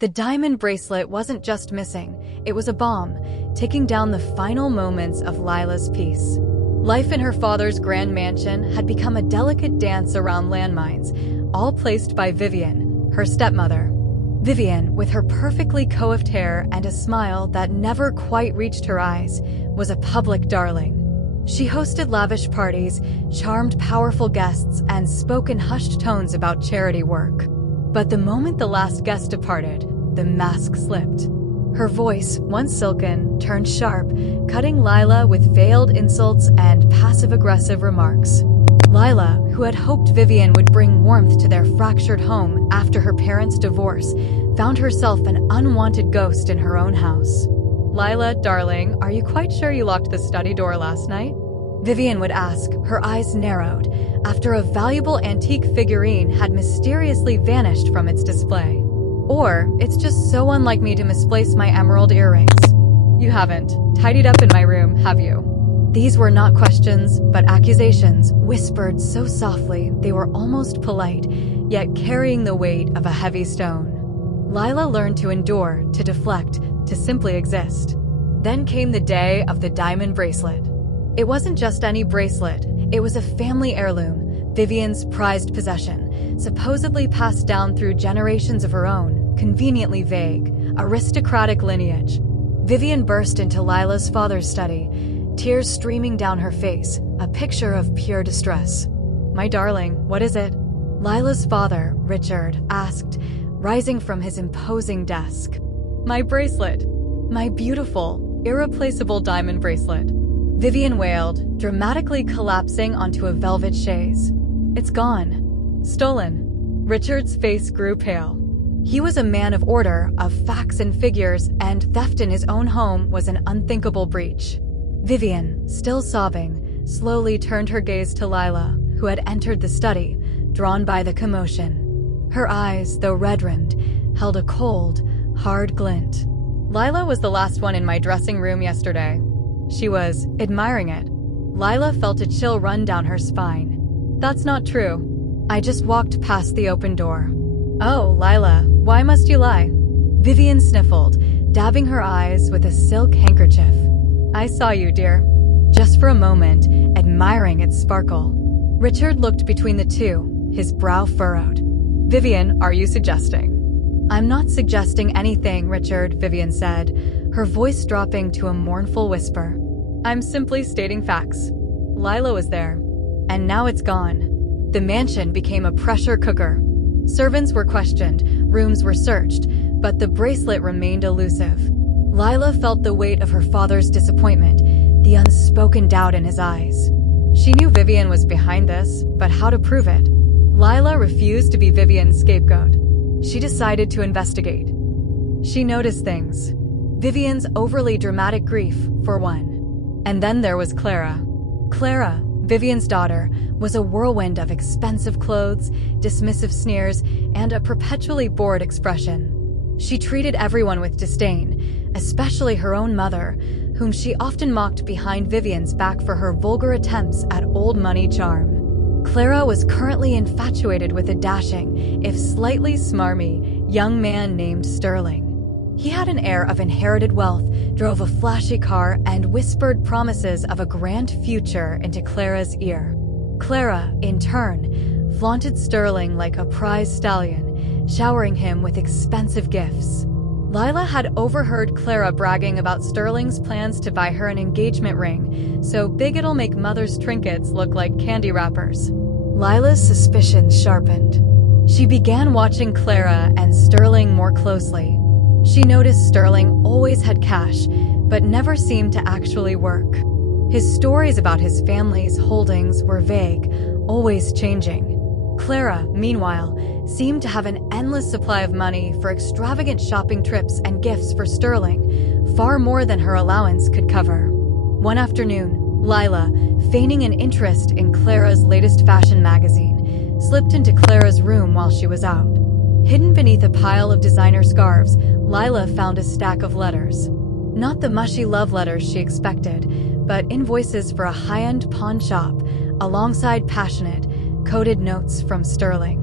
The diamond bracelet wasn't just missing, it was a bomb, taking down the final moments of Lila's peace. Life in her father's grand mansion had become a delicate dance around landmines, all placed by Vivian, her stepmother. Vivian, with her perfectly coiffed hair and a smile that never quite reached her eyes, was a public darling. She hosted lavish parties, charmed powerful guests, and spoke in hushed tones about charity work. But the moment the last guest departed, the mask slipped. Her voice, once silken, turned sharp, cutting Lila with veiled insults and passive-aggressive remarks. Lila, who had hoped Vivian would bring warmth to their fractured home after her parents' divorce, found herself an unwanted ghost in her own house. "Lila, darling, are you quite sure you locked the study door last night?" Vivian would ask, her eyes narrowed, after a valuable antique figurine had mysteriously vanished from its display. Or, it's just so unlike me to misplace my emerald earrings. "You haven't tidied up in my room, have you?" These were not questions, but accusations, whispered so softly they were almost polite, yet carrying the weight of a heavy stone. Lila learned to endure, to deflect, to simply exist. Then came the day of the diamond bracelet. It wasn't just any bracelet, it was a family heirloom, Vivian's prized possession, supposedly passed down through generations of her own, conveniently vague, aristocratic lineage. Vivian burst into Lila's father's study, tears streaming down her face, a picture of pure distress. "My darling, what is it?" Lila's father, Richard, asked, rising from his imposing desk. "My bracelet. My beautiful, irreplaceable diamond bracelet." Vivian wailed, dramatically collapsing onto a velvet chaise. "It's gone. Stolen." Richard's face grew pale. He was a man of order, of facts and figures, and theft in his own home was an unthinkable breach. Vivian, still sobbing, slowly turned her gaze to Lila, who had entered the study, drawn by the commotion. Her eyes, though red-rimmed, held a cold, hard glint. "Lila was the last one in my dressing room yesterday." She was admiring it. Lila felt a chill run down her spine. "That's not true. I just walked past the open door." "Oh, Lila, why must you lie?" Vivian sniffled, dabbing her eyes with a silk handkerchief. "I saw you, dear." Just for a moment, admiring its sparkle. Richard looked between the two, his brow furrowed. "Vivian, are you suggesting?" "I'm not suggesting anything, Richard," Vivian said, her voice dropping to a mournful whisper. "I'm simply stating facts. Lila was there, and now it's gone." The mansion became a pressure cooker. Servants were questioned, rooms were searched, but the bracelet remained elusive. Lila felt the weight of her father's disappointment, the unspoken doubt in his eyes. She knew Vivian was behind this, but how to prove it? Lila refused to be Vivian's scapegoat. She decided to investigate. She noticed things. Vivian's overly dramatic grief, for one. And then there was Clara. Clara, Vivian's daughter, was a whirlwind of expensive clothes, dismissive sneers, and a perpetually bored expression. She treated everyone with disdain, especially her own mother, whom she often mocked behind Vivian's back for her vulgar attempts at old money charm. Clara was currently infatuated with a dashing, if slightly smarmy, young man named Sterling. He had an air of inherited wealth, drove a flashy car, and whispered promises of a grand future into Clara's ear. Clara, in turn, flaunted Sterling like a prize stallion, showering him with expensive gifts. Lila had overheard Clara bragging about Sterling's plans to buy her an engagement ring, so big it'll make mother's trinkets look like candy wrappers. Lila's suspicions sharpened. She began watching Clara and Sterling more closely. She noticed Sterling always had cash, but never seemed to actually work. His stories about his family's holdings were vague, always changing. Clara, meanwhile, seemed to have an endless supply of money for extravagant shopping trips and gifts for Sterling, far more than her allowance could cover. One afternoon, Lila, feigning an interest in Clara's latest fashion magazine, slipped into Clara's room while she was out. Hidden beneath a pile of designer scarves, Lila found a stack of letters. Not the mushy love letters she expected, but invoices for a high-end pawn shop, alongside passionate, coded notes from Sterling.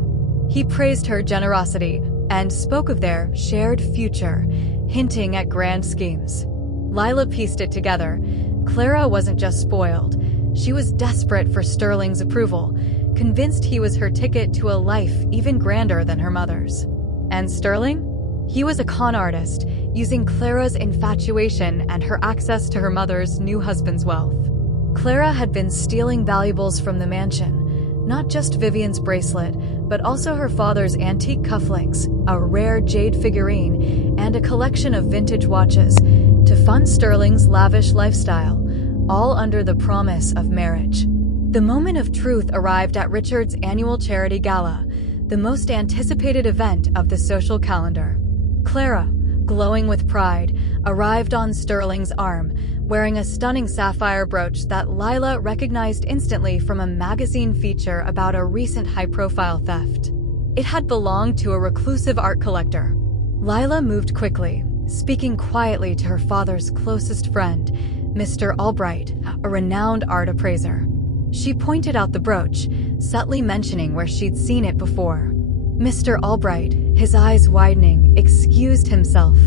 He praised her generosity, and spoke of their shared future, hinting at grand schemes. Lila pieced it together. Clara wasn't just spoiled. She was desperate for Sterling's approval, convinced he was her ticket to a life even grander than her mother's. And Sterling? He was a con artist, using Clara's infatuation and her access to her mother's new husband's wealth. Clara had been stealing valuables from the mansion, not just Vivian's bracelet, but also her father's antique cufflinks, a rare jade figurine, and a collection of vintage watches, to fund Sterling's lavish lifestyle, all under the promise of marriage. The moment of truth arrived at Richard's annual charity gala, the most anticipated event of the social calendar. Clara, glowing with pride, arrived on Sterling's arm, wearing a stunning sapphire brooch that Lila recognized instantly from a magazine feature about a recent high-profile theft. It had belonged to a reclusive art collector. Lila moved quickly, speaking quietly to her father's closest friend, Mr. Albright, a renowned art appraiser. She pointed out the brooch, subtly mentioning where she'd seen it before. Mr. Albright, his eyes widening, excused himself.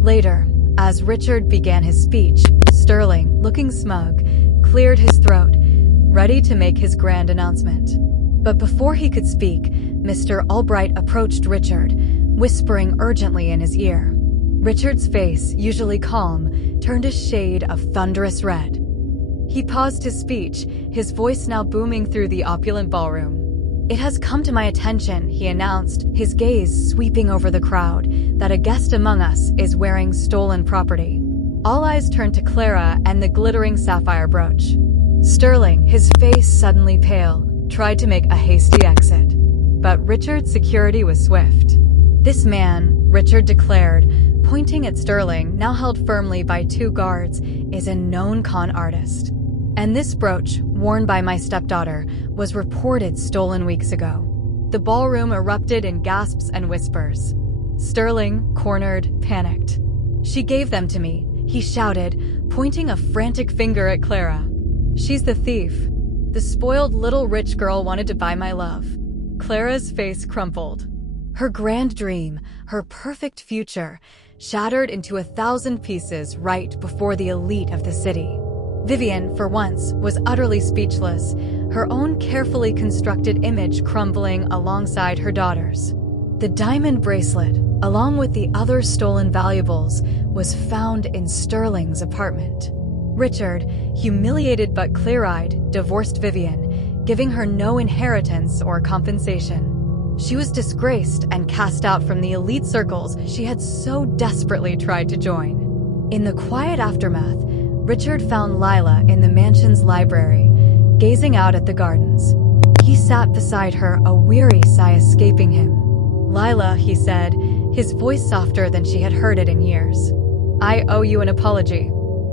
Later, as Richard began his speech, Sterling, looking smug, cleared his throat, ready to make his grand announcement. But before he could speak, Mr. Albright approached Richard, whispering urgently in his ear. Richard's face, usually calm, turned a shade of thunderous red. He paused his speech, his voice now booming through the opulent ballroom. "It has come to my attention," he announced, his gaze sweeping over the crowd, "that a guest among us is wearing stolen property." All eyes turned to Clara and the glittering sapphire brooch. Sterling, his face suddenly pale, tried to make a hasty exit. But Richard's security was swift. "This man," Richard declared, pointing at Sterling, now held firmly by two guards, "is a known con artist. And this brooch, worn by my stepdaughter, was reported stolen weeks ago." The ballroom erupted in gasps and whispers. Sterling, cornered, panicked. "She gave them to me," he shouted, pointing a frantic finger at Clara. "She's the thief. The spoiled little rich girl wanted to buy my love." Clara's face crumpled. Her grand dream, her perfect future, shattered into 1,000 pieces right before the elite of the city. Vivian, for once, was utterly speechless, her own carefully constructed image crumbling alongside her daughter's. The diamond bracelet, along with the other stolen valuables, was found in Sterling's apartment. Richard, humiliated but clear-eyed, divorced Vivian, giving her no inheritance or compensation. She was disgraced and cast out from the elite circles she had so desperately tried to join. In the quiet aftermath, Richard found Lila in the mansion's library, gazing out at the gardens. He sat beside her, a weary sigh escaping him. "Lila," he said, his voice softer than she had heard it in years. "I owe you an apology.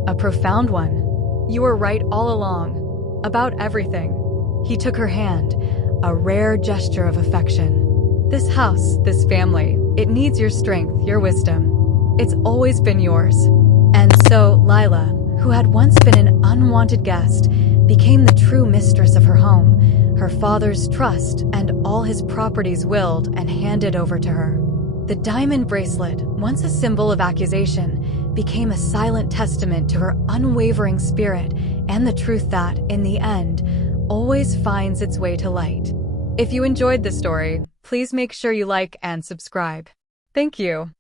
A profound one. You were right all along. About everything." He took her hand, a rare gesture of affection. "This house, this family, it needs your strength, your wisdom. It's always been yours." And so Lila, who had once been an unwanted guest, became the true mistress of her home, her father's trust, and all his properties willed and handed over to her. The diamond bracelet, once a symbol of accusation, became a silent testament to her unwavering spirit and the truth that, in the end, always finds its way to light. If you enjoyed this story, please make sure you like and subscribe. Thank you.